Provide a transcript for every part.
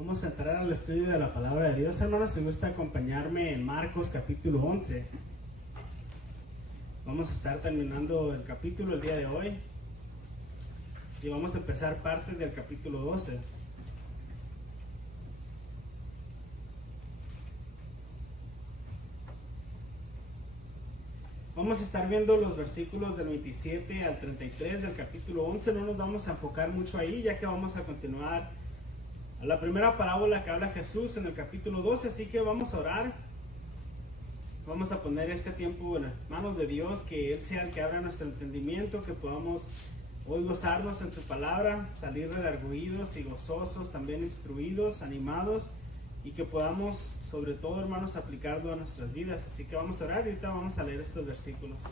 Vamos a entrar al estudio de la palabra de Dios. Hermanos, si gusta acompañarme en Marcos capítulo 11. Vamos a estar terminando el capítulo el día de hoy y vamos a empezar parte del capítulo 12. Vamos a estar viendo los versículos del 27 al 33 del capítulo 11. No nos vamos a enfocar mucho ahí, ya que vamos a continuar a la primera parábola que habla Jesús en el capítulo 12. Así que vamos a orar. Vamos a poner este tiempo en manos de Dios, que Él sea el que abra nuestro entendimiento, que podamos hoy gozarnos en su palabra, salir redarguidos y gozosos, también instruidos, animados, y que podamos, sobre todo, hermanos, aplicarlo a nuestras vidas. Así que vamos a orar y ahorita vamos a leer estos versículos.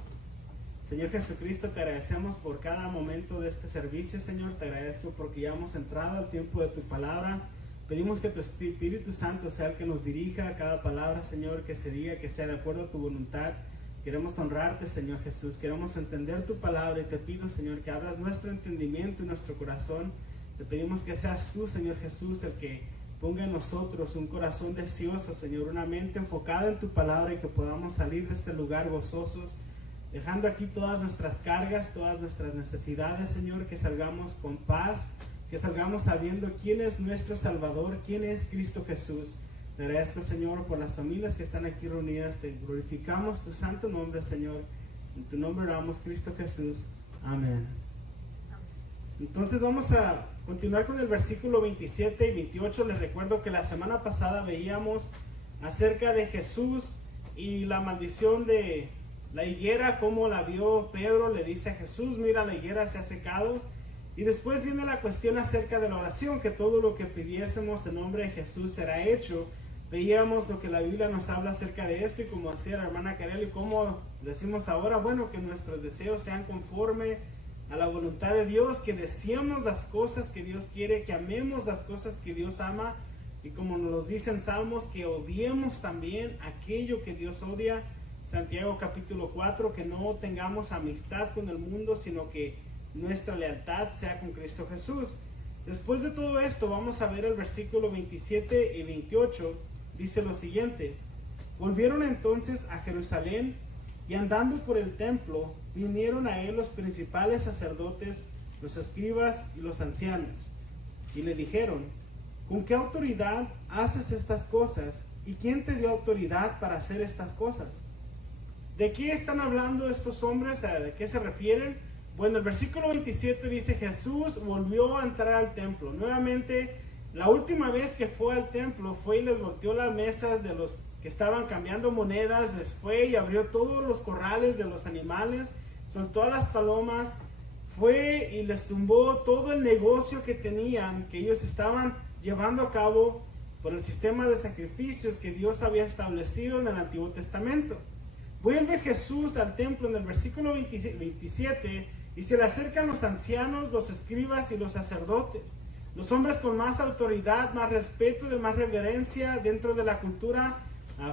Señor Jesucristo, te agradecemos por cada momento de este servicio, Señor. Te agradezco porque ya hemos entrado al tiempo de tu palabra. Pedimos que tu Espíritu Santo sea el que nos dirija a cada palabra, Señor, que se diga, que sea de acuerdo a tu voluntad. Queremos honrarte, Señor Jesús. Queremos entender tu palabra y te pido, Señor, que abras nuestro entendimiento y nuestro corazón. Te pedimos que seas tú, Señor Jesús, el que ponga en nosotros un corazón deseoso, Señor, una mente enfocada en tu palabra y que podamos salir de este lugar gozosos, dejando aquí todas nuestras cargas, todas nuestras necesidades, Señor, que salgamos con paz, que salgamos sabiendo quién es nuestro Salvador, quién es Cristo Jesús. Te agradezco, Señor, por las familias que están aquí reunidas. Te glorificamos tu santo nombre, Señor. En tu nombre oramos, Cristo Jesús. Amén. Entonces vamos a continuar con el versículo 27 y 28. Les recuerdo que la semana pasada veíamos acerca de Jesús y la maldición de la higuera, como la vio Pedro. Le dice a Jesús: mira, la higuera se ha secado. Y después viene la cuestión acerca de la oración, que todo lo que pidiésemos en nombre de Jesús será hecho. Veíamos lo que la Biblia nos habla acerca de esto, y como decía la hermana Kareli, y como decimos ahora, bueno, que nuestros deseos sean conforme a la voluntad de Dios, que deseemos las cosas que Dios quiere, que amemos las cosas que Dios ama, y como nos dicen Salmos, que odiemos también aquello que Dios odia. Santiago capítulo 4, que no tengamos amistad con el mundo, sino que nuestra lealtad sea con Cristo Jesús. Después de todo esto, vamos a ver el versículo 27 y 28. Dice lo siguiente: volvieron entonces a Jerusalén, y andando por el templo, vinieron a él los principales sacerdotes, los escribas y los ancianos, y le dijeron: ¿con qué autoridad haces estas cosas? ¿Y quién te dio autoridad para hacer estas cosas? ¿De qué están hablando estos hombres? ¿De qué se refieren? Bueno, el versículo 27 dice: Jesús volvió a entrar al templo. Nuevamente, la última vez que fue al templo, fue y les volteó las mesas de los que estaban cambiando monedas, les fue y abrió todos los corrales de los animales, soltó a las palomas, fue y les tumbó todo el negocio que tenían, que ellos estaban llevando a cabo por el sistema de sacrificios que Dios había establecido en el Antiguo Testamento. Vuelve Jesús al templo en el versículo 27 y se le acercan los ancianos, los escribas y los sacerdotes, los hombres con más autoridad, más respeto, de más reverencia dentro de la cultura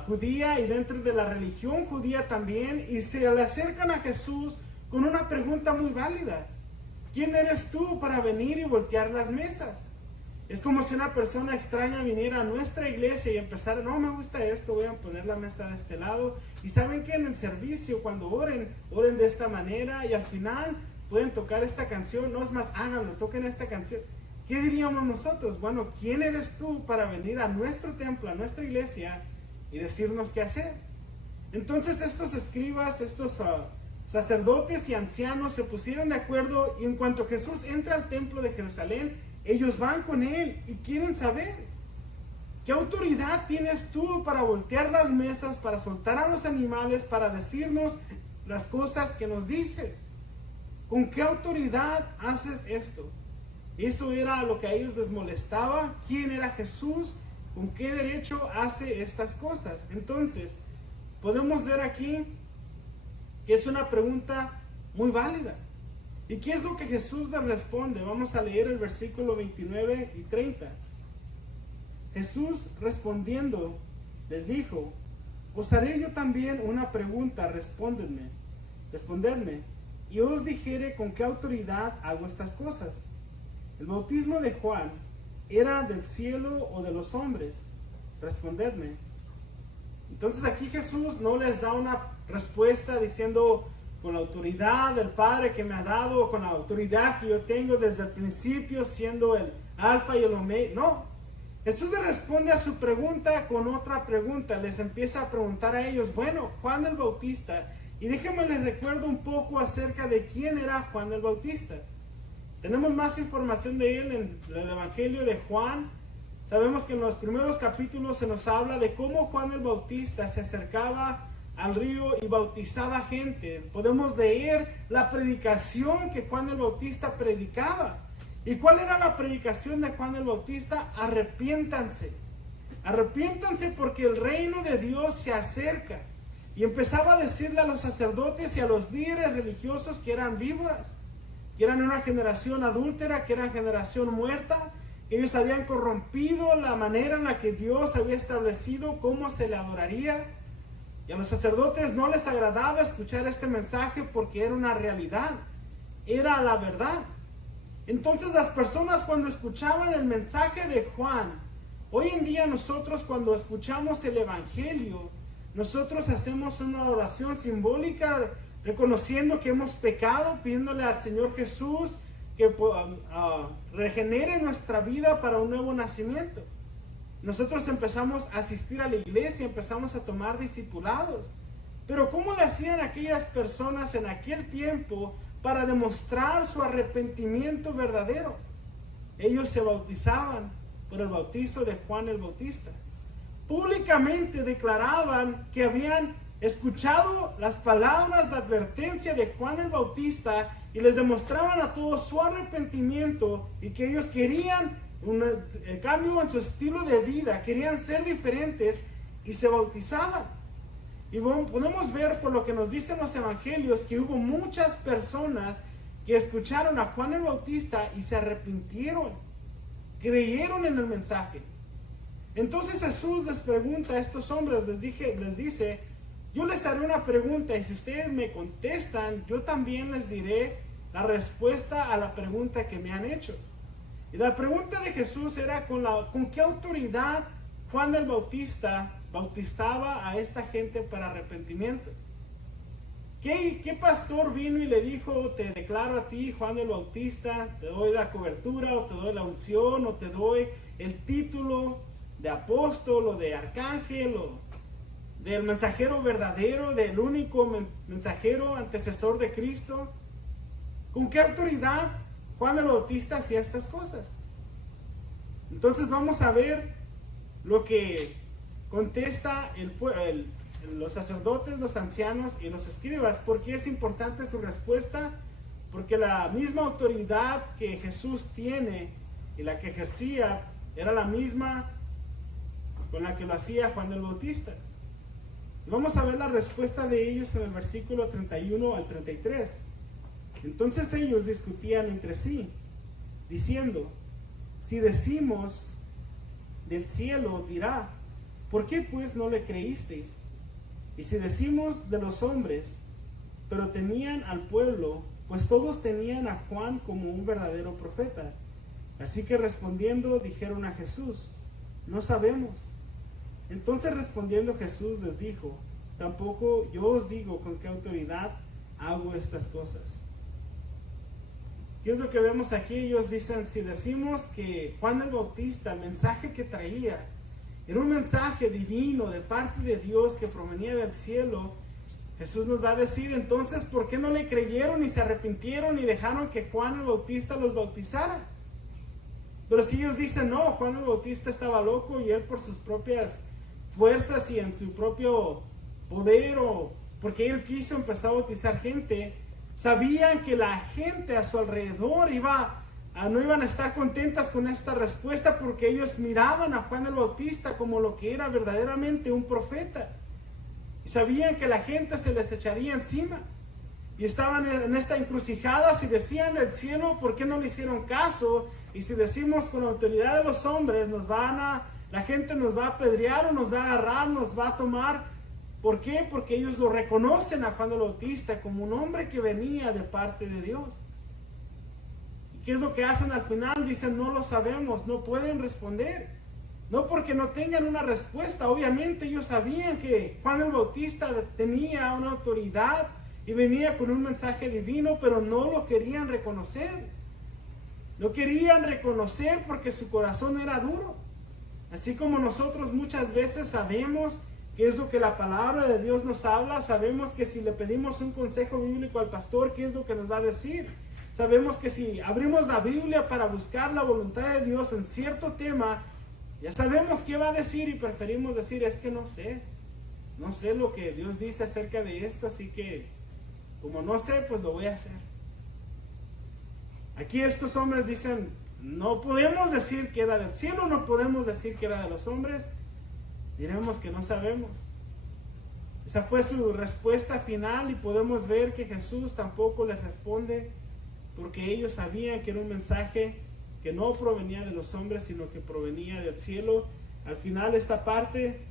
judía y dentro de la religión judía también, y se le acercan a Jesús con una pregunta muy válida: ¿quién eres tú para venir y voltear las mesas? Es como si una persona extraña viniera a nuestra iglesia y empezara: no me gusta esto, voy a poner la mesa de este lado. Y saben que en el servicio, cuando oren de esta manera, y al final pueden tocar esta canción. No, es más, háganlo, toquen esta canción. ¿Qué diríamos nosotros? Bueno, ¿quién eres tú para venir a nuestro templo, a nuestra iglesia, y decirnos qué hacer? Entonces estos escribas, estos sacerdotes y ancianos se pusieron de acuerdo, y en cuanto Jesús entra al templo de Jerusalén, ellos van con él y quieren saber: ¿qué autoridad tienes tú para voltear las mesas, para soltar a los animales, para decirnos las cosas que nos dices? ¿Con qué autoridad haces esto? Eso era lo que a ellos les molestaba. ¿Quién era Jesús? ¿Con qué derecho hace estas cosas? Entonces, podemos ver aquí que es una pregunta muy válida. ¿Y qué es lo que Jesús les responde? Vamos a leer el versículo 29 y 30. Jesús respondiendo les dijo: os haré yo también una pregunta, respondedme, y os dijere con qué autoridad hago estas cosas. El bautismo de Juan, ¿era del cielo o de los hombres? Respondedme. Entonces aquí Jesús no les da una respuesta diciendo, con la autoridad del Padre que me ha dado, o con la autoridad que yo tengo desde el principio, siendo el alfa y el omega. No, Jesús les responde a su pregunta con otra pregunta. Les empieza a preguntar a ellos, bueno, Juan el Bautista, y déjenme les recuerdo un poco acerca de quién era Juan el Bautista. Tenemos más información de él en el Evangelio de Juan. Sabemos que en los primeros capítulos se nos habla de cómo Juan el Bautista se acercaba al río y bautizaba gente. Podemos leer la predicación que Juan el Bautista predicaba. ¿Y cuál era la predicación de Juan el Bautista? Arrepiéntanse. Arrepiéntanse porque el reino de Dios se acerca. Y empezaba a decirle a los sacerdotes y a los líderes religiosos que eran víboras, que eran una generación adúltera, que eran generación muerta, que ellos habían corrompido la manera en la que Dios había establecido cómo se le adoraría. Y a los sacerdotes no les agradaba escuchar este mensaje porque era una realidad, era la verdad. Entonces las personas cuando escuchaban el mensaje de Juan, hoy en día nosotros cuando escuchamos el Evangelio, nosotros hacemos una oración simbólica reconociendo que hemos pecado, pidiéndole al Señor Jesús que regenere nuestra vida para un nuevo nacimiento. Nosotros empezamos a asistir a la iglesia, empezamos a tomar discipulados. Pero ¿cómo le hacían aquellas personas en aquel tiempo para demostrar su arrepentimiento verdadero? Ellos se bautizaban por el bautizo de Juan el Bautista. Públicamente declaraban que habían escuchado las palabras de advertencia de Juan el Bautista y les demostraban a todos su arrepentimiento y que ellos querían un cambio en su estilo de vida, querían ser diferentes y se bautizaban. Y podemos ver por lo que nos dicen los evangelios que hubo muchas personas que escucharon a Juan el Bautista y se arrepintieron, creyeron en el mensaje. Entonces Jesús les pregunta a estos hombres, les dice, yo les haré una pregunta y si ustedes me contestan, yo también les diré la respuesta a la pregunta que me han hecho. Y la pregunta de Jesús era ¿con qué autoridad Juan el Bautista bautizaba a esta gente para arrepentimiento? ¿Qué pastor vino y le dijo, te declaro a ti, Juan el Bautista, te doy la cobertura, o te doy la unción, o te doy el título de apóstol, o de arcángel, o del mensajero verdadero, del único mensajero antecesor de Cristo? ¿Con qué autoridad Juan el Bautista hacía estas cosas? Entonces vamos a ver lo que contesta los sacerdotes, los ancianos y los escribas. ¿Por qué es importante su respuesta? Porque la misma autoridad que Jesús tiene y la que ejercía era la misma con la que lo hacía Juan el Bautista. Vamos a ver la respuesta de ellos en el versículo 31 al 33. Entonces ellos discutían entre sí, diciendo, si decimos del cielo, dirá, ¿por qué pues no le creísteis? Y si decimos de los hombres, pero temían al pueblo, pues todos tenían a Juan como un verdadero profeta. Así que respondiendo dijeron a Jesús, no sabemos. Entonces respondiendo Jesús les dijo, tampoco yo os digo con qué autoridad hago estas cosas. ¿Qué es lo que vemos aquí? Ellos dicen, si decimos que Juan el Bautista, el mensaje que traía, era un mensaje divino de parte de Dios que provenía del cielo, Jesús nos va a decir, entonces, ¿por qué no le creyeron y se arrepintieron y dejaron que Juan el Bautista los bautizara? Pero si ellos dicen, no, Juan el Bautista estaba loco y él por sus propias fuerzas y en su propio poder, o porque él quiso empezar a bautizar gente, sabían que la gente a su alrededor no iban a estar contentas con esta respuesta porque ellos miraban a Juan el Bautista como lo que era verdaderamente un profeta. Y sabían que la gente se les echaría encima. Y estaban en esta encrucijada, si decían del cielo, ¿por qué no le hicieron caso? Y si decimos con la autoridad de los hombres, la gente nos va a apedrear o nos va a agarrar, nos va a tomar. ¿Por qué? Porque ellos lo reconocen a Juan el Bautista como un hombre que venía de parte de Dios. qué es lo que hacen al final? Dicen, no lo sabemos, no pueden responder. No porque no tengan una respuesta, obviamente ellos sabían que Juan el Bautista tenía una autoridad y venía con un mensaje divino, pero no lo querían reconocer. No querían reconocer porque su corazón era duro. Así como nosotros muchas veces sabemos qué es lo que la palabra de Dios nos habla, sabemos que si le pedimos un consejo bíblico al pastor, qué es lo que nos va a decir. Sabemos que si abrimos la Biblia para buscar la voluntad de Dios en cierto tema, ya sabemos qué va a decir y preferimos decir, es que no sé lo que Dios dice acerca de esto, así que como no sé, pues lo voy a hacer. Aquí estos hombres dicen, no podemos decir que era del cielo, no podemos decir que era de los hombres, diremos que no sabemos. Esa fue su respuesta final y podemos ver que Jesús tampoco les responde porque ellos sabían que era un mensaje que no provenía de los hombres, sino que provenía del cielo. Al final esta parte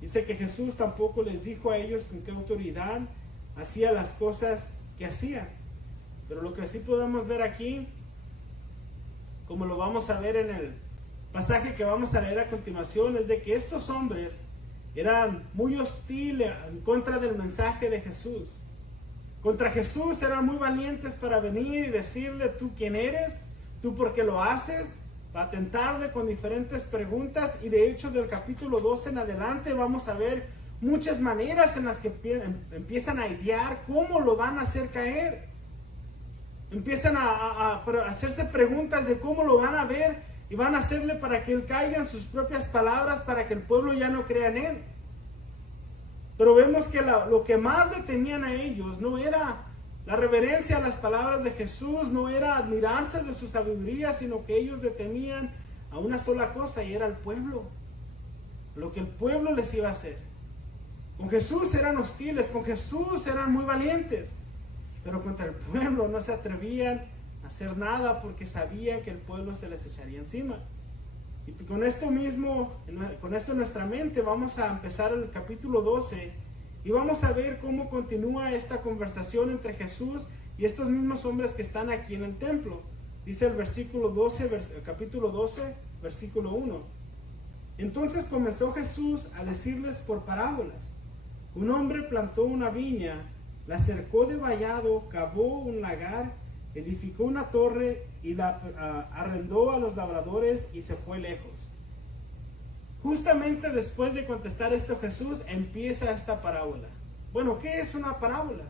dice que Jesús tampoco les dijo a ellos con qué autoridad hacía las cosas que hacía. Pero lo que sí podemos ver aquí, como lo vamos a ver en el pasaje que vamos a leer a continuación, es de que estos hombres eran muy hostiles en contra del mensaje de Jesús. Contra Jesús eran muy valientes para venir y decirle, ¿tú quién eres? ¿Tú por qué lo haces? Para tentarle con diferentes preguntas, y de hecho del capítulo 12 en adelante vamos a ver muchas maneras en las que empiezan a idear cómo lo van a hacer caer. Empiezan a hacerse preguntas de cómo lo van a ver y van a hacerle para que él caiga en sus propias palabras, para que el pueblo ya no crea en él. Pero vemos que lo que más detenían a ellos no era la reverencia a las palabras de Jesús, no era admirarse de su sabiduría, sino que ellos detenían a una sola cosa, y era el pueblo. Lo que el pueblo les iba a hacer. Con Jesús eran hostiles, con Jesús eran muy valientes, pero contra el pueblo no se atrevían a hacer nada porque sabían que el pueblo se les echaría encima. Y con esto mismo, con esto en nuestra mente, vamos a empezar el capítulo 12 y vamos a ver cómo continúa esta conversación entre Jesús y estos mismos hombres que están aquí en el templo. Dice el versículo 12, el capítulo 12, versículo 1. Entonces comenzó Jesús a decirles por parábolas. Un hombre plantó una viña, la cercó de vallado, cavó un lagar, edificó una torre y la arrendó a los labradores y se fue lejos. Justamente después de contestar esto, Jesús empieza esta parábola. Bueno, ¿qué es una parábola?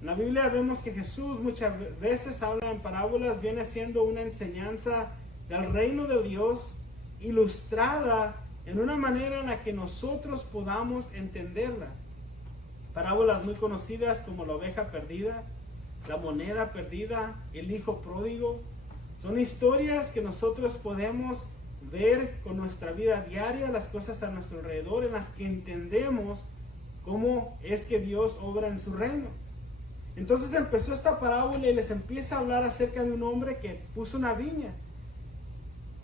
En la Biblia vemos que Jesús muchas veces habla en parábolas, viene siendo una enseñanza del reino de Dios ilustrada en una manera en la que nosotros podamos entenderla. Parábolas muy conocidas como la oveja perdida, la moneda perdida, el hijo pródigo, son historias que nosotros podemos ver con nuestra vida diaria, las cosas a nuestro alrededor, en las que entendemos cómo es que Dios obra en su reino. Entonces empezó esta parábola y les empieza a hablar acerca de un hombre que puso una viña.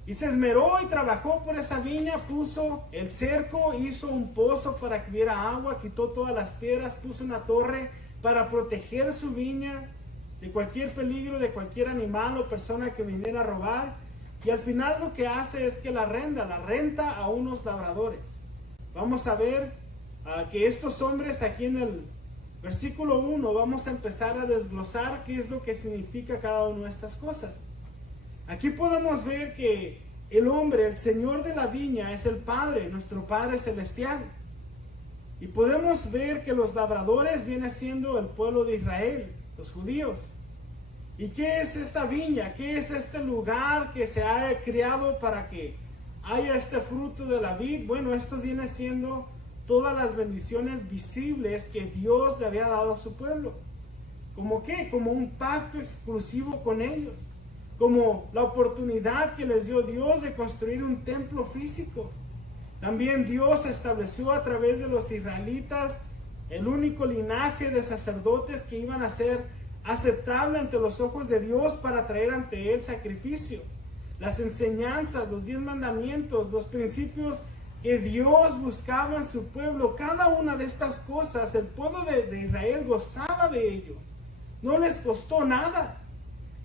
Y se esmeró y trabajó por esa viña, puso el cerco, hizo un pozo para que hubiera agua, quitó todas las piedras, puso una torre para proteger su viña de cualquier peligro, de cualquier animal o persona que viniera a robar. Y al final lo que hace es que la renta a unos labradores. Vamos a ver que estos hombres aquí en el versículo 1 vamos a empezar a desglosar qué es lo que significa cada una de estas cosas. Aquí podemos ver que el hombre, el Señor de la viña, es el Padre, nuestro Padre Celestial. Y podemos ver que los labradores vienen siendo el pueblo de Israel, los judíos. ¿Y qué es esta viña? ¿Qué es este lugar que se ha creado para que haya este fruto de la vid? Bueno, esto viene siendo todas las bendiciones visibles que Dios le había dado a su pueblo. ¿Cómo qué? Como un pacto exclusivo con ellos. Como la oportunidad que les dio Dios de construir un templo físico. También Dios estableció a través de los israelitas el único linaje de sacerdotes que iban a ser aceptable ante los ojos de Dios para traer ante Él sacrificio. Las enseñanzas, los 10 mandamientos, los principios que Dios buscaba en su pueblo, cada una de estas cosas, el pueblo de Israel gozaba de ello. No les costó nada.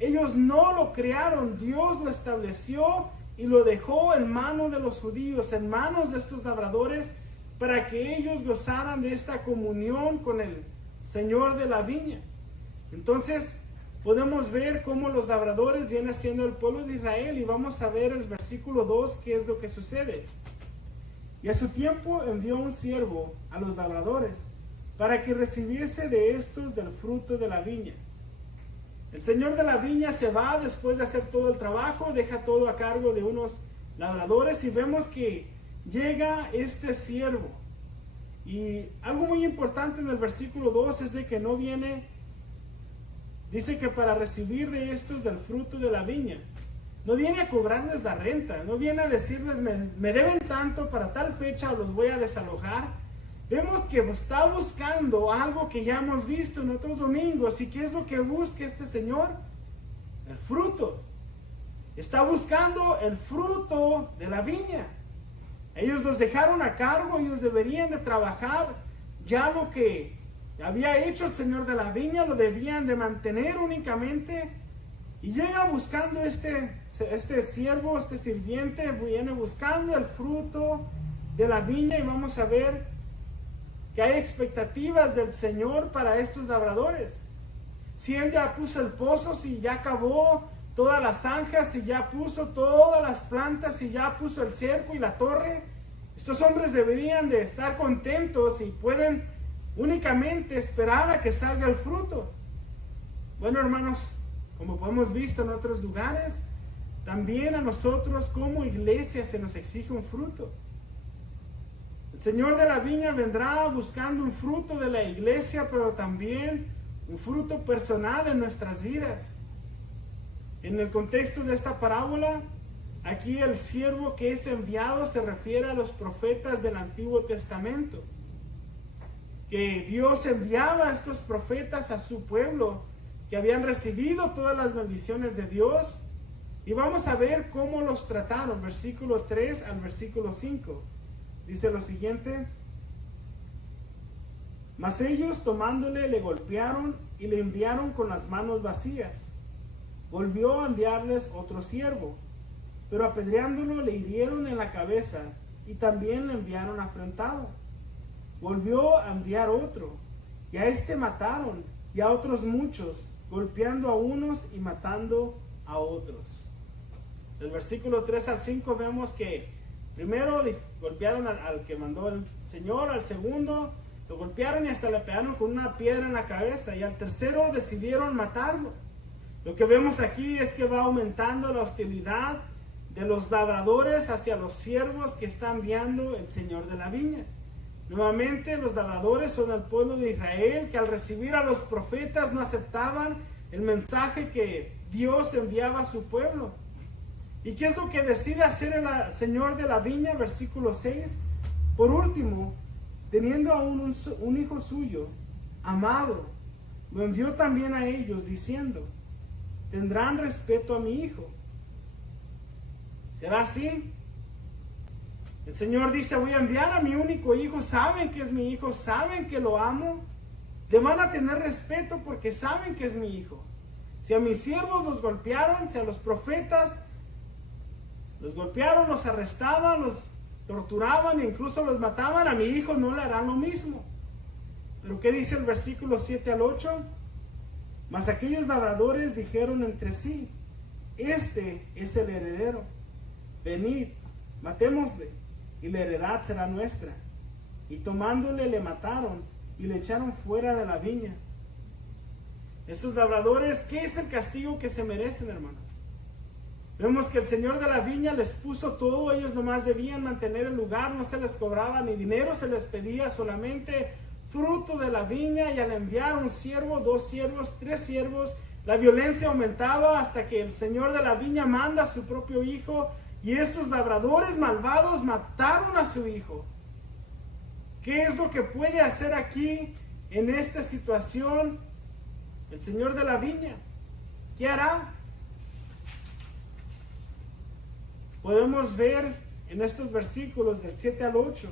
Ellos no lo crearon, Dios lo estableció y lo dejó en manos de los judíos, en manos de estos labradores, para que ellos gozaran de esta comunión con el Señor de la viña. Entonces podemos ver cómo los labradores vienen siendo el pueblo de Israel, y vamos a ver el versículo 2 qué es lo que sucede. Y a su tiempo envió un siervo a los labradores para que recibiese de estos del fruto de la viña. El señor de la viña se va después de hacer todo el trabajo, deja todo a cargo de unos labradores, y vemos que llega este siervo. Y algo muy importante en el versículo 2 es de que no viene, dice que para recibir de estos del fruto de la viña, no viene a cobrarles la renta, no viene a decirles me deben tanto para tal fecha o los voy a desalojar. Vemos que está buscando algo que ya hemos visto en otros domingos. ¿Y qué es lo que busca este señor? El fruto. Está buscando el fruto de la viña. Ellos los dejaron a cargo, ellos deberían de trabajar ya lo que había hecho el señor de la viña, lo debían de mantener únicamente. Y llega buscando este siervo, este sirviente, viene buscando el fruto de la viña, y vamos a ver que hay expectativas del Señor para estos labradores. Si Él ya puso el pozo, si ya acabó todas las zanjas, si ya puso todas las plantas, si ya puso el cerco y la torre, estos hombres deberían de estar contentos y pueden únicamente esperar a que salga el fruto. Bueno, hermanos, como hemos visto en otros lugares, también a nosotros como iglesia se nos exige un fruto. El Señor de la viña vendrá buscando un fruto de la iglesia, pero también un fruto personal en nuestras vidas. En el contexto de esta parábola, aquí el siervo que es enviado se refiere a los profetas del Antiguo Testamento, que Dios enviaba a estos profetas a su pueblo, que habían recibido todas las bendiciones de Dios, y vamos a ver cómo los trataron, versículo 3 al versículo 5. Dice lo siguiente: mas ellos tomándole le golpearon y le enviaron con las manos vacías. Volvió a enviarles otro siervo, pero apedreándolo le hirieron en la cabeza y también le enviaron afrentado. Volvió a enviar otro, y a este mataron, y a otros muchos, golpeando a unos y matando a otros. Del versículo 3 al 5 vemos que primero golpearon al que mandó el Señor, al segundo lo golpearon y hasta le pegaron con una piedra en la cabeza, y al tercero decidieron matarlo. Lo que vemos aquí es que va aumentando la hostilidad de los labradores hacia los siervos que está enviando el Señor de la viña. Nuevamente los labradores son el pueblo de Israel, que al recibir a los profetas no aceptaban el mensaje que Dios enviaba a su pueblo. ¿Y qué es lo que decide hacer el Señor de la viña? Versículo 6. Por último, teniendo aún un hijo suyo, amado, lo envió también a ellos, diciendo: tendrán respeto a mi hijo. ¿Será así? El Señor dice: voy a enviar a mi único hijo, saben que es mi hijo, saben que lo amo, le van a tener respeto porque saben que es mi hijo. Si a mis siervos los golpearon, si a los profetas los golpearon, los arrestaban, los torturaban e incluso los mataban, a mi hijo no le harán lo mismo. Pero ¿qué dice el versículo 7 al 8? Mas aquellos labradores dijeron entre sí: este es el heredero, venid, matémosle, y la heredad será nuestra. Y tomándole le mataron y le echaron fuera de la viña. Estos labradores, ¿qué es el castigo que se merecen, hermanos? Vemos que el Señor de la viña les puso todo, ellos nomás debían mantener el lugar, no se les cobraba ni dinero, se les pedía solamente fruto de la viña, y al enviar un siervo, 2 siervos, 3 siervos, la violencia aumentaba hasta que el Señor de la viña manda a su propio hijo, y estos labradores malvados mataron a su hijo. ¿Qué es lo que puede hacer aquí en esta situación el Señor de la viña? ¿Qué hará? Podemos ver en estos versículos del 7 al 8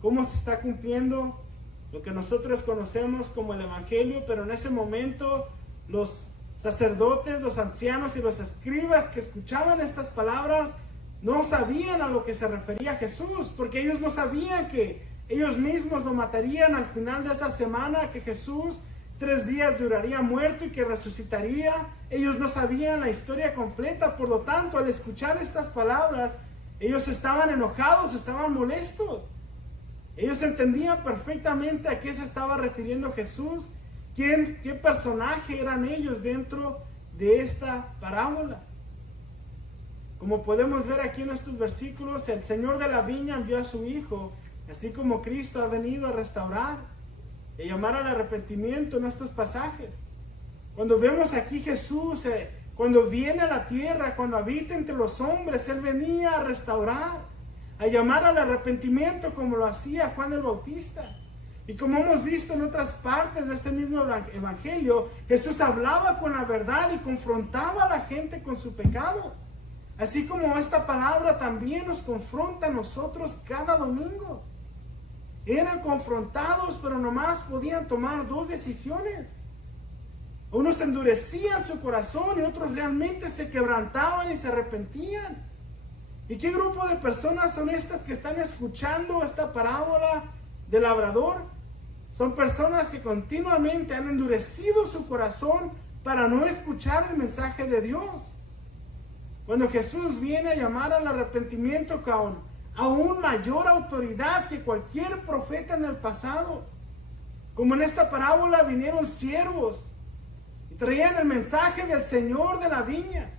cómo se está cumpliendo lo que nosotros conocemos como el Evangelio, pero en ese momento los sacerdotes, los ancianos y los escribas que escuchaban estas palabras no sabían a lo que se refería Jesús, porque ellos no sabían que ellos mismos lo matarían al final de esa semana, que Jesús 3 días duraría muerto y que resucitaría. Ellos no sabían la historia completa, por lo tanto, al escuchar estas palabras, ellos estaban enojados, estaban molestos. Ellos entendían perfectamente a qué se estaba refiriendo Jesús, qué personaje eran ellos dentro de esta parábola. Como podemos ver aquí en estos versículos, el Señor de la viña envió a su Hijo, así como Cristo ha venido a restaurar y llamar al arrepentimiento en estos pasajes. Cuando vemos aquí Jesús, cuando viene a la tierra, cuando habita entre los hombres, Él venía a restaurar, a llamar al arrepentimiento como lo hacía Juan el Bautista. Y como hemos visto en otras partes de este mismo evangelio, Jesús hablaba con la verdad y confrontaba a la gente con su pecado. Así como esta palabra también nos confronta a nosotros cada domingo. Eran confrontados, pero nomás podían tomar 2 decisiones. Unos endurecían su corazón y otros realmente se quebrantaban y se arrepentían. ¿Y qué grupo de personas son estas que están escuchando esta parábola del labrador? Son personas que continuamente han endurecido su corazón para no escuchar el mensaje de Dios. Cuando Jesús viene a llamar al arrepentimiento con aún mayor autoridad que cualquier profeta en el pasado, como en esta parábola vinieron siervos y traían el mensaje del Señor de la viña.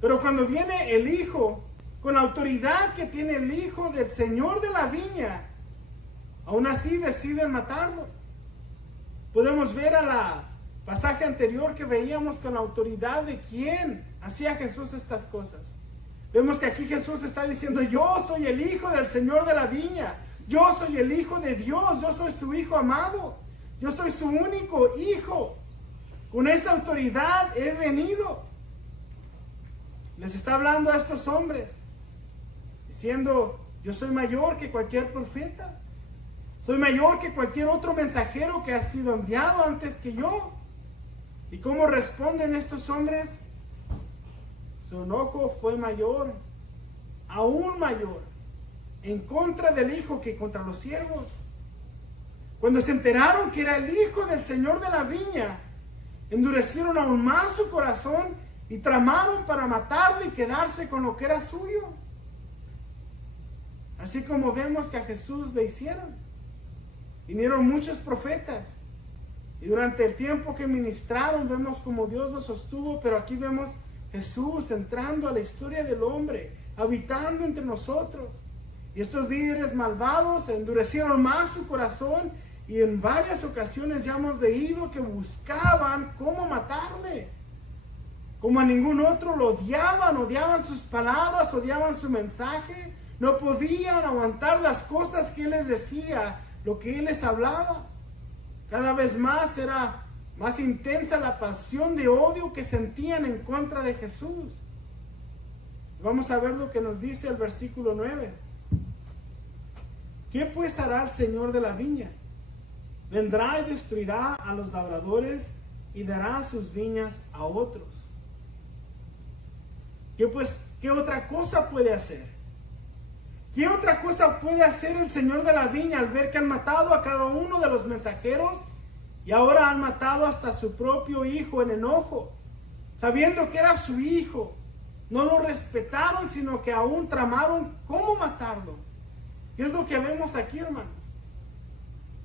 Pero cuando viene el Hijo, con la autoridad que tiene el Hijo del Señor de la viña, aún así deciden matarlo. Podemos ver a la pasaje anterior que veíamos con la autoridad de quién hacía Jesús estas cosas. Vemos que aquí Jesús está diciendo: yo soy el Hijo del Señor de la viña, yo soy el Hijo de Dios, yo soy su Hijo amado, yo soy su único Hijo. Con esa autoridad he venido. Les está hablando a estos hombres, diciendo: yo soy mayor que cualquier profeta, soy mayor que cualquier otro mensajero que ha sido enviado antes que yo. ¿Y cómo responden estos hombres? Su enojo fue mayor, aún mayor, en contra del Hijo que contra los siervos. Cuando se enteraron que era el Hijo del Señor de la viña, endurecieron aún más su corazón y tramaron para matarlo y quedarse con lo que era suyo. Así como vemos que a Jesús le hicieron. Vinieron muchos profetas y durante el tiempo que ministraron vemos como Dios los sostuvo, pero aquí vemos Jesús entrando a la historia del hombre, habitando entre nosotros. Y estos líderes malvados endurecieron más su corazón y en varias ocasiones ya hemos leído que buscaban cómo matarle. Como a ningún otro lo odiaban sus palabras, odiaban su mensaje. No podían aguantar las cosas que Él les decía, lo que Él les hablaba. Cada vez más era más intensa la pasión de odio que sentían en contra de Jesús. Vamos a ver lo que nos dice el versículo 9. ¿Qué pues hará el Señor de la viña? Vendrá y destruirá a los labradores y dará sus viñas a otros. ¿Qué otra cosa puede hacer? ¿Qué otra cosa puede hacer el Señor de la viña al ver que han matado a cada uno de los mensajeros y ahora han matado hasta su propio hijo en enojo, sabiendo que era su hijo? No lo respetaron, sino que aún tramaron cómo matarlo. ¿Qué es lo que vemos aquí, hermanos?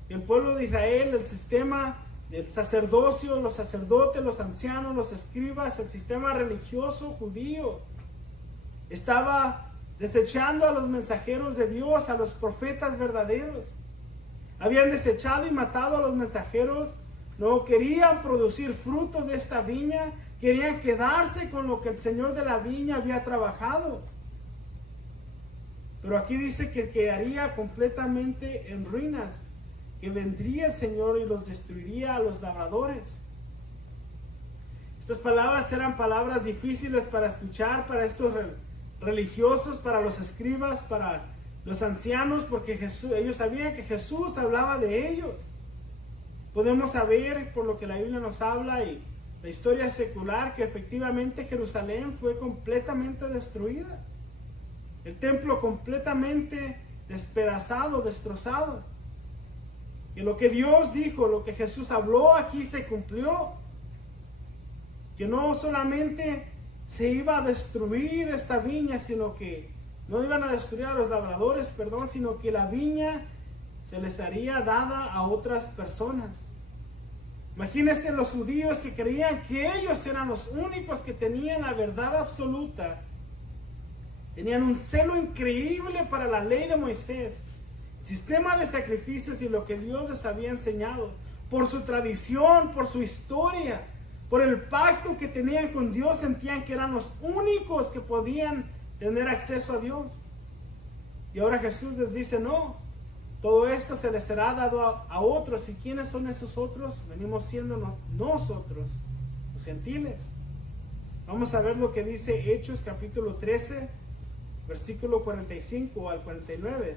El pueblo de Israel, el sistema del sacerdocio, los sacerdotes, los ancianos, los escribas, el sistema religioso judío, estaba desechando a los mensajeros de Dios, a los profetas verdaderos. Habían desechado y matado a los mensajeros. No querían producir fruto de esta viña, querían quedarse con lo que el Señor de la viña había trabajado. Pero aquí dice que quedaría completamente en ruinas, que vendría el Señor y los destruiría a los labradores. Estas palabras eran palabras difíciles para escuchar para estos religiosos, para los escribas, para los ancianos, porque ellos sabían que Jesús hablaba de ellos. Podemos saber por lo que la Biblia nos habla y la historia secular, que efectivamente Jerusalén fue completamente destruida. El templo completamente despedazado, destrozado. Y lo que Dios dijo, lo que Jesús habló aquí se cumplió. Que no solamente se iba a destruir esta viña, sino que no iban a destruir a los labradores, sino que la viña se les haría dada a otras personas. Imagínense los judíos que creían que ellos eran los únicos que tenían la verdad absoluta. Tenían un celo increíble para la ley de Moisés, sistema de sacrificios y lo que Dios les había enseñado, por su tradición, por su historia, por el pacto que tenían con Dios. Sentían que eran los únicos que podían tener acceso a Dios. Y ahora Jesús les dice, no, todo esto se les será dado a otros. ¿Y quiénes son esos otros? Venimos siendo nosotros, los gentiles. Vamos a ver lo que dice Hechos capítulo 13, versículo 45 al 49.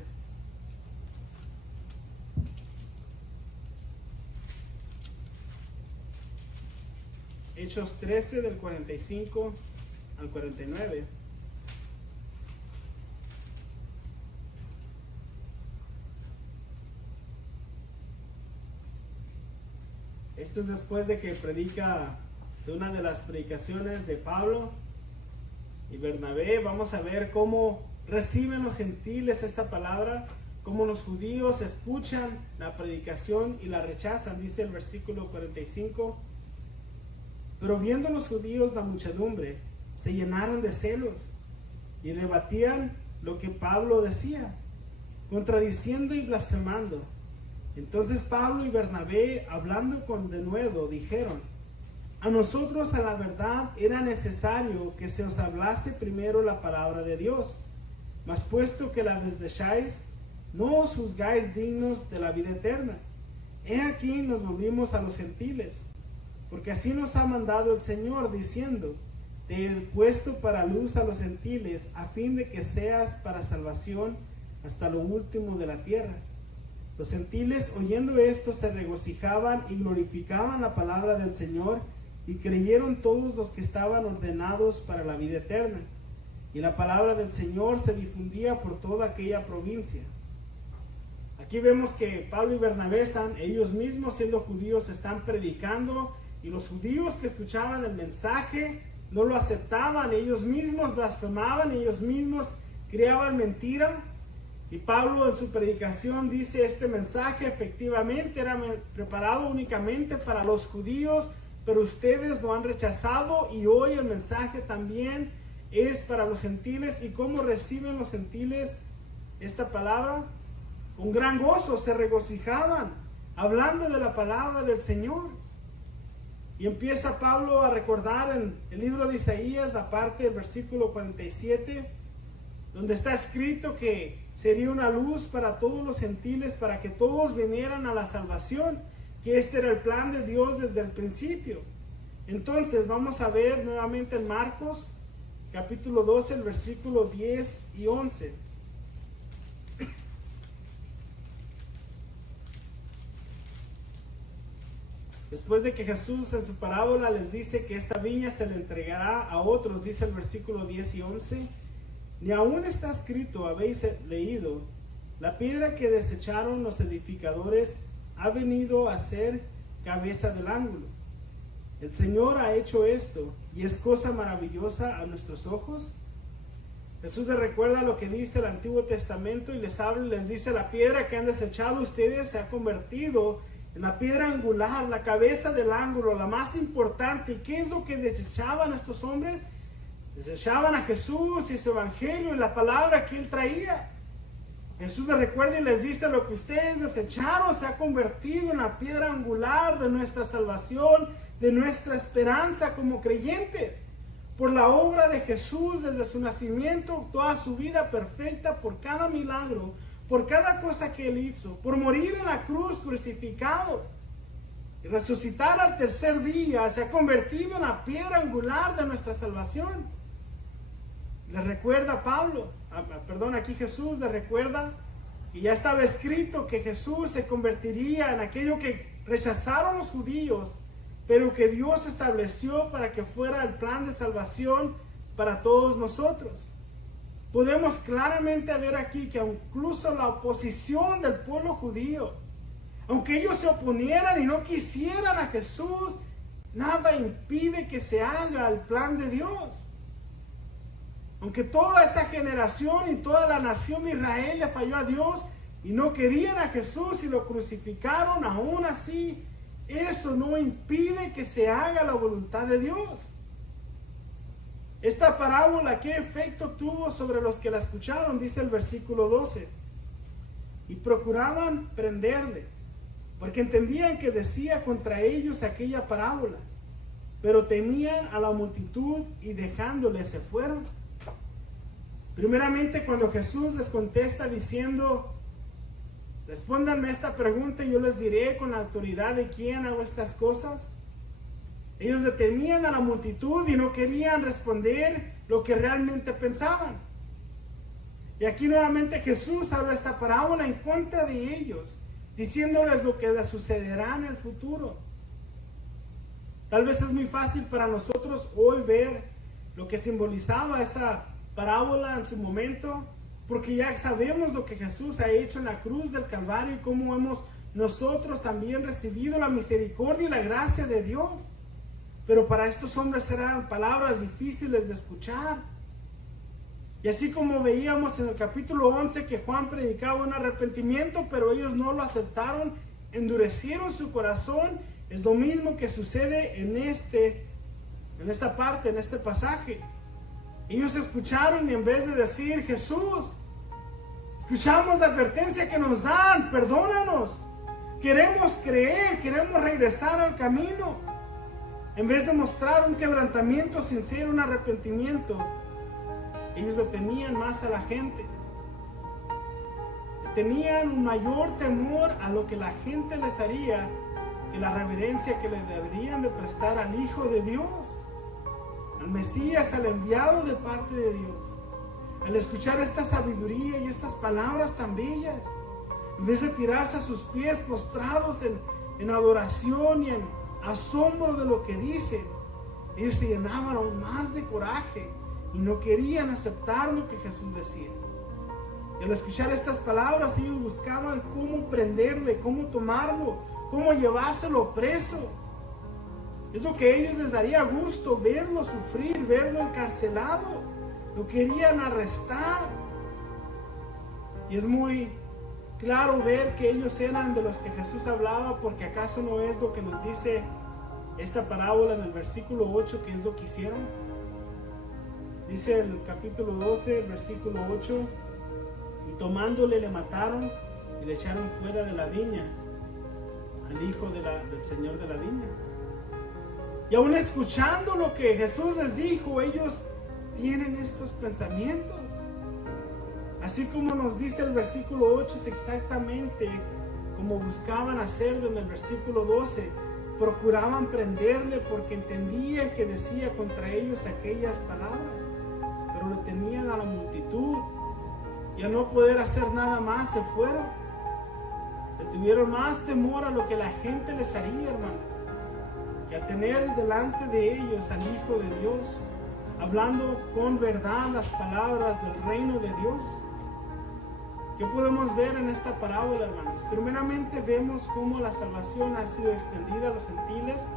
Hechos 13 del 45 al 49. Esto es después de que predica de una de las predicaciones de Pablo y Bernabé. Vamos a ver cómo reciben los gentiles esta palabra, cómo los judíos escuchan la predicación y la rechazan. Dice el versículo 45. Pero viendo los judíos la muchedumbre, se llenaron de celos y rebatían lo que Pablo decía, contradiciendo y blasfemando. Entonces Pablo y Bernabé, hablando con denuedo, dijeron: a nosotros a la verdad era necesario que se os hablase primero la palabra de Dios, mas puesto que la desecháis, no os juzgáis dignos de la vida eterna. He aquí nos volvimos a los gentiles, porque así nos ha mandado el Señor, diciendo: te he puesto para luz a los gentiles, a fin de que seas para salvación hasta lo último de la tierra. Los gentiles, oyendo esto, se regocijaban y glorificaban la palabra del Señor, y creyeron todos los que estaban ordenados para la vida eterna. Y la palabra del Señor se difundía por toda aquella provincia. Aquí vemos que Pablo y Bernabé están, ellos mismos siendo judíos, están predicando, y los judíos que escuchaban el mensaje no lo aceptaban. Ellos mismos blasfemaban, ellos mismos creaban mentira. Y Pablo en su predicación dice: este mensaje efectivamente era preparado únicamente para los judíos, pero ustedes lo han rechazado, y hoy el mensaje también es para los gentiles. ¿Y cómo reciben los gentiles esta palabra? Con gran gozo, se regocijaban hablando de la palabra del Señor. Y empieza Pablo a recordar en el libro de Isaías la parte del versículo 47, donde está escrito que sería una luz para todos los gentiles, para que todos vinieran a la salvación, que este era el plan de Dios desde el principio. Entonces vamos a ver nuevamente en Marcos capítulo 12, el versículo 10 y 11. Después de que Jesús en su parábola les dice que esta viña se le entregará a otros, dice el versículo 10 y 11: ni aún está escrito, habéis leído, la piedra que desecharon los edificadores ha venido a ser cabeza del ángulo. El Señor ha hecho esto, y es cosa maravillosa a nuestros ojos. Jesús les recuerda lo que dice el Antiguo Testamento y les habla y les dice: la piedra que han desechado ustedes se ha convertido en la piedra angular, la cabeza del ángulo, la más importante. ¿Y qué es lo que desechaban estos hombres? Desechaban a Jesús y su evangelio y la palabra que él traía. Jesús les recuerda y les dice: lo que ustedes desecharon se ha convertido en la piedra angular de nuestra salvación, de nuestra esperanza como creyentes. Por la obra de Jesús desde su nacimiento, toda su vida perfecta, por cada milagro, por cada cosa que él hizo, por morir en la cruz crucificado y resucitar al tercer día, se ha convertido en la piedra angular de nuestra salvación. Le recuerda aquí Jesús le recuerda que ya estaba escrito que Jesús se convertiría en aquello que rechazaron los judíos, pero que Dios estableció para que fuera el plan de salvación para todos nosotros. Podemos claramente ver aquí que incluso la oposición del pueblo judío, aunque ellos se oponieran y no quisieran a Jesús, nada impide que se haga el plan de Dios. Aunque toda esa generación y toda la nación de Israel le falló a Dios y no querían a Jesús y lo crucificaron, aún así, eso no impide que se haga la voluntad de Dios. Esta parábola, ¿qué efecto tuvo sobre los que la escucharon? Dice el versículo 12. Y procuraban prenderle, porque entendían que decía contra ellos aquella parábola, pero temían a la multitud y dejándole se fueron. Primeramente, cuando Jesús les contesta diciendo: respóndanme esta pregunta y yo les diré con la autoridad de quién hago estas cosas. Ellos le temían a la multitud y no querían responder lo que realmente pensaban. Y aquí nuevamente Jesús habla esta parábola en contra de ellos, diciéndoles lo que les sucederá en el futuro. Tal vez es muy fácil para nosotros hoy ver lo que simbolizaba esa parábola en su momento, porque ya sabemos lo que Jesús ha hecho en la cruz del Calvario y cómo hemos nosotros también recibido la misericordia y la gracia de Dios. Pero para estos hombres eran palabras difíciles de escuchar. Y así como veíamos en el capítulo 11 que Juan predicaba un arrepentimiento, pero ellos no lo aceptaron, endurecieron su corazón, es lo mismo que sucede en esta parte, en este pasaje. Ellos escucharon y en vez de decir: Jesús, escuchamos la advertencia que nos dan, perdónanos, queremos creer, queremos regresar al camino. En vez de mostrar un quebrantamiento sincero, un arrepentimiento, ellos le temían más a la gente. Tenían un mayor temor a lo que la gente les haría que la reverencia que le deberían de prestar al Hijo de Dios, al Mesías, al enviado de parte de Dios. Al escuchar esta sabiduría y estas palabras tan bellas, en vez de tirarse a sus pies postrados en adoración y en asombro de lo que dice, ellos se llenaban aún más de coraje y no querían aceptar lo que Jesús decía. Y al escuchar estas palabras, ellos buscaban cómo prenderle, cómo tomarlo, cómo llevárselo preso. Es lo que a ellos les daría gusto, verlo sufrir, verlo encarcelado. Lo querían arrestar. Y es muy claro ver que ellos eran de los que Jesús hablaba, porque acaso no es lo que nos dice esta parábola en el versículo 8, que es lo que hicieron. Dice el capítulo 12, versículo 8: y tomándole le mataron y le echaron fuera de la viña al hijo del señor de la viña. Y aún escuchando lo que Jesús les dijo, ellos tienen estos pensamientos. Así como nos dice el versículo 8, es exactamente como buscaban hacerlo en el versículo 12. Procuraban prenderle porque entendían que decía contra ellos aquellas palabras, pero le temían a la multitud y al no poder hacer nada más se fueron. Le tuvieron más temor a lo que la gente les haría, hermanos, que al tener delante de ellos al Hijo de Dios, hablando con verdad las palabras del reino de Dios. ¿Qué podemos ver en esta parábola, hermanos? Primeramente vemos cómo la salvación ha sido extendida a los gentiles.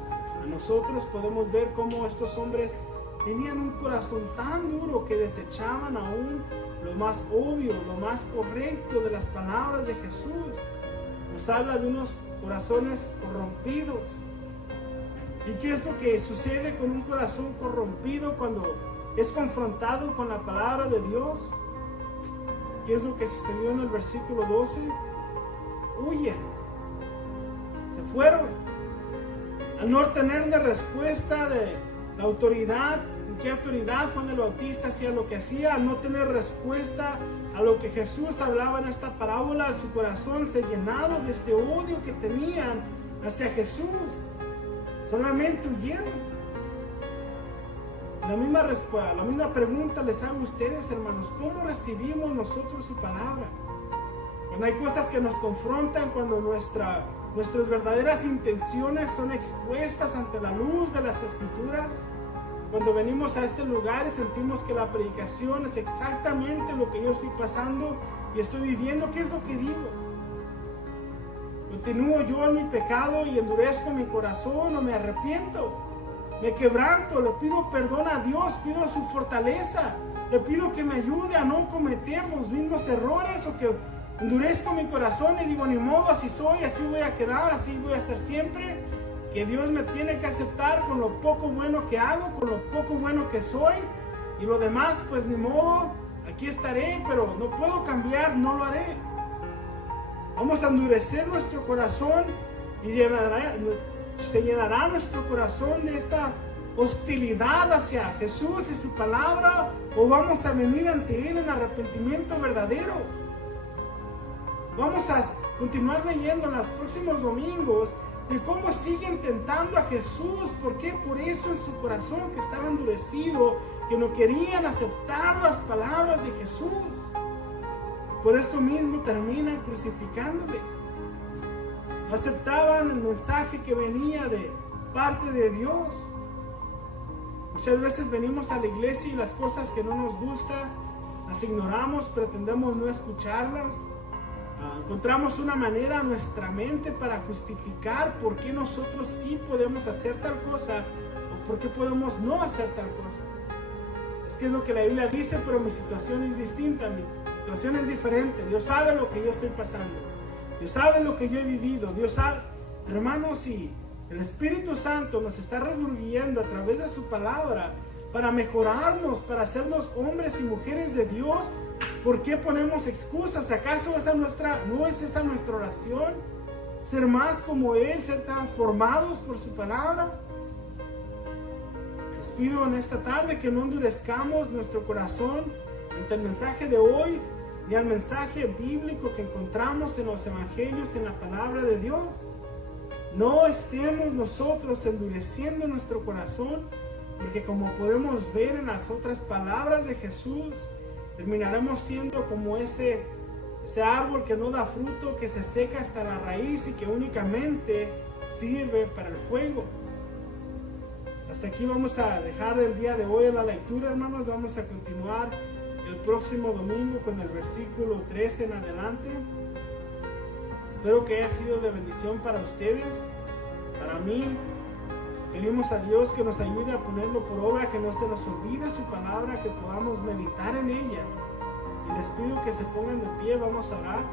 A nosotros podemos ver cómo estos hombres tenían un corazón tan duro que desechaban aún lo más obvio, lo más correcto de las palabras de Jesús. Nos habla de unos corazones corrompidos. ¿Y qué es lo que sucede con un corazón corrompido cuando es confrontado con la palabra de Dios? ¿Qué es lo que sucedió en el versículo 12? Huyen. Se fueron. Al no tener la respuesta de la autoridad, ¿en qué autoridad Juan el Bautista hacía lo que hacía? Al no tener respuesta a lo que Jesús hablaba en esta parábola, su corazón se llenado de este odio que tenían hacia Jesús. Solamente huyeron. La misma pregunta les hago a ustedes, hermanos. ¿Cómo recibimos nosotros su palabra? Cuando hay cosas que nos confrontan, cuando nuestra nuestras verdaderas intenciones son expuestas ante la luz de las Escrituras. Cuando venimos a este lugar y sentimos que la predicación es exactamente lo que yo estoy pasando y estoy viviendo, ¿qué es lo que digo? ¿Continúo yo en mi pecado y endurezco mi corazón o me arrepiento? Me quebranto, le pido perdón a Dios, pido su fortaleza, le pido que me ayude a no cometer los mismos errores, o que endurezco mi corazón y digo, ni modo, así soy, así voy a quedar, así voy a ser siempre, que Dios me tiene que aceptar con lo poco bueno que hago, con lo poco bueno que soy, y lo demás, pues ni modo, aquí estaré, pero no puedo cambiar, no lo haré. Vamos a endurecer nuestro corazón y se llenará nuestro corazón de esta hostilidad hacia Jesús y su palabra, o vamos a venir ante Él en arrepentimiento verdadero. Vamos a continuar leyendo en los próximos domingos de cómo siguen tentando a Jesús. ¿Por qué? Por eso en su corazón que estaba endurecido, que no querían aceptar las palabras de Jesús. Por esto mismo terminan crucificándole. No aceptaban el mensaje que venía de parte de Dios. Muchas veces venimos a la iglesia y las cosas que no nos gustan las ignoramos, pretendemos no escucharlas. Encontramos una manera en nuestra mente para justificar por qué nosotros sí podemos hacer tal cosa o por qué podemos no hacer tal cosa. Es que es lo que la Biblia dice, pero mi situación es distinta, mi situación es diferente. Dios sabe lo que yo estoy pasando, Dios sabe lo que yo he vivido, Dios sabe. Hermanos, si el Espíritu Santo nos está redirigiendo a través de su palabra para mejorarnos, para hacernos hombres y mujeres de Dios, ¿por qué ponemos excusas? ¿Acaso no es esa nuestra oración? Ser más como Él, ser transformados por su palabra. Les pido en esta tarde que no endurezcamos nuestro corazón ante el mensaje de hoy, ni al mensaje bíblico que encontramos en los evangelios, en la palabra de Dios. No estemos nosotros endureciendo nuestro corazón, porque como podemos ver en las otras palabras de Jesús, terminaremos siendo como ese árbol que no da fruto, que se seca hasta la raíz y que únicamente sirve para el fuego. Hasta aquí vamos a dejar el día de hoy la lectura, hermanos. Vamos a continuar el próximo domingo con el versículo 13 en adelante. Espero que haya sido de bendición para ustedes, para mí. Pedimos a Dios que nos ayude a ponerlo por obra, que no se nos olvide su palabra, que podamos meditar en ella. Y les pido que se pongan de pie, vamos a orar.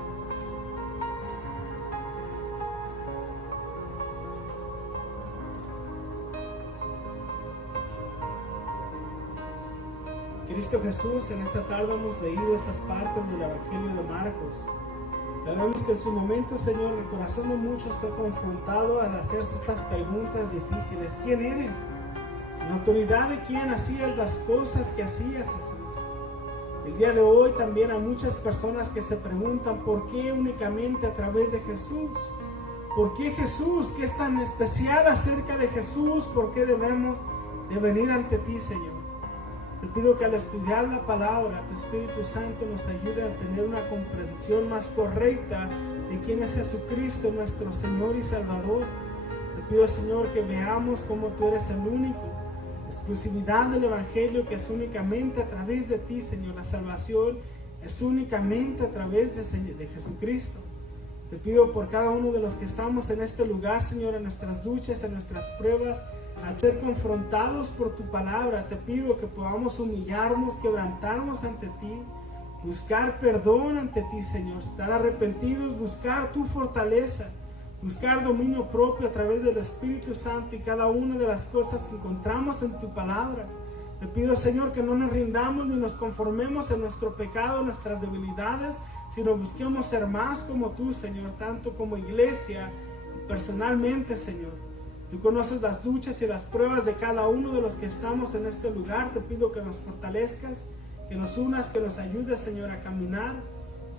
Cristo Jesús, en esta tarde hemos leído estas partes del Evangelio de Marcos. Sabemos que en su momento, Señor, el corazón de muchos fue confrontado al hacerse estas preguntas difíciles. ¿Quién eres? ¿En autoridad de quién hacías las cosas que hacías, Jesús? El día de hoy también hay muchas personas que se preguntan ¿por qué únicamente a través de Jesús? ¿Por qué Jesús? ¿Qué es tan especial acerca de Jesús? ¿Por qué debemos de venir ante ti, Señor? Te pido que al estudiar la palabra, tu Espíritu Santo nos ayude a tener una comprensión más correcta de quién es Jesucristo, nuestro Señor y Salvador. Te pido, Señor, que veamos cómo tú eres el único, exclusividad del Evangelio, que es únicamente a través de ti, Señor. La salvación es únicamente a través de Jesucristo. Te pido por cada uno de los que estamos en este lugar, Señor, en nuestras luchas, en nuestras pruebas, al ser confrontados por tu palabra, te pido que podamos humillarnos, quebrantarnos ante ti, buscar perdón ante ti, Señor, estar arrepentidos, buscar tu fortaleza, buscar dominio propio a través del Espíritu Santo y cada una de las cosas que encontramos en tu palabra. Te pido, Señor, que no nos rindamos ni nos conformemos en nuestro pecado, en nuestras debilidades, sino busquemos ser más como tú, Señor, tanto como iglesia y personalmente, Señor. Tú conoces las luchas y las pruebas de cada uno de los que estamos en este lugar. Te pido que nos fortalezcas, que nos unas, que nos ayudes, Señor, a caminar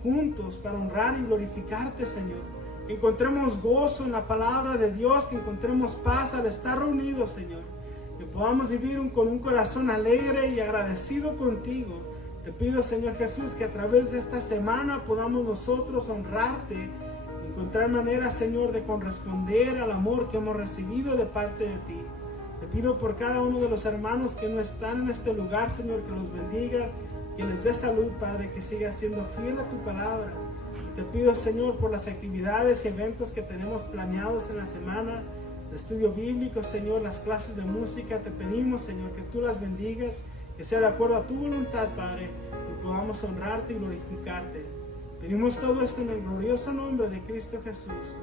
juntos para honrar y glorificarte, Señor. Que encontremos gozo en la palabra de Dios, que encontremos paz al estar reunidos, Señor. Que podamos vivir con un corazón alegre y agradecido contigo. Te pido, Señor Jesús, que a través de esta semana podamos nosotros honrarte encontrar maneras, Señor, de corresponder al amor que hemos recibido de parte de ti. Te pido por cada uno de los hermanos que no están en este lugar, Señor, que los bendigas, que les dé salud, Padre, que siga siendo fiel a tu palabra. Te pido, Señor, por las actividades y eventos que tenemos planeados en la semana, el estudio bíblico, Señor, las clases de música. Te pedimos, Señor, que tú las bendigas, que sea de acuerdo a tu voluntad, Padre, y podamos honrarte y glorificarte. Pedimos todo esto en el glorioso nombre de Cristo Jesús.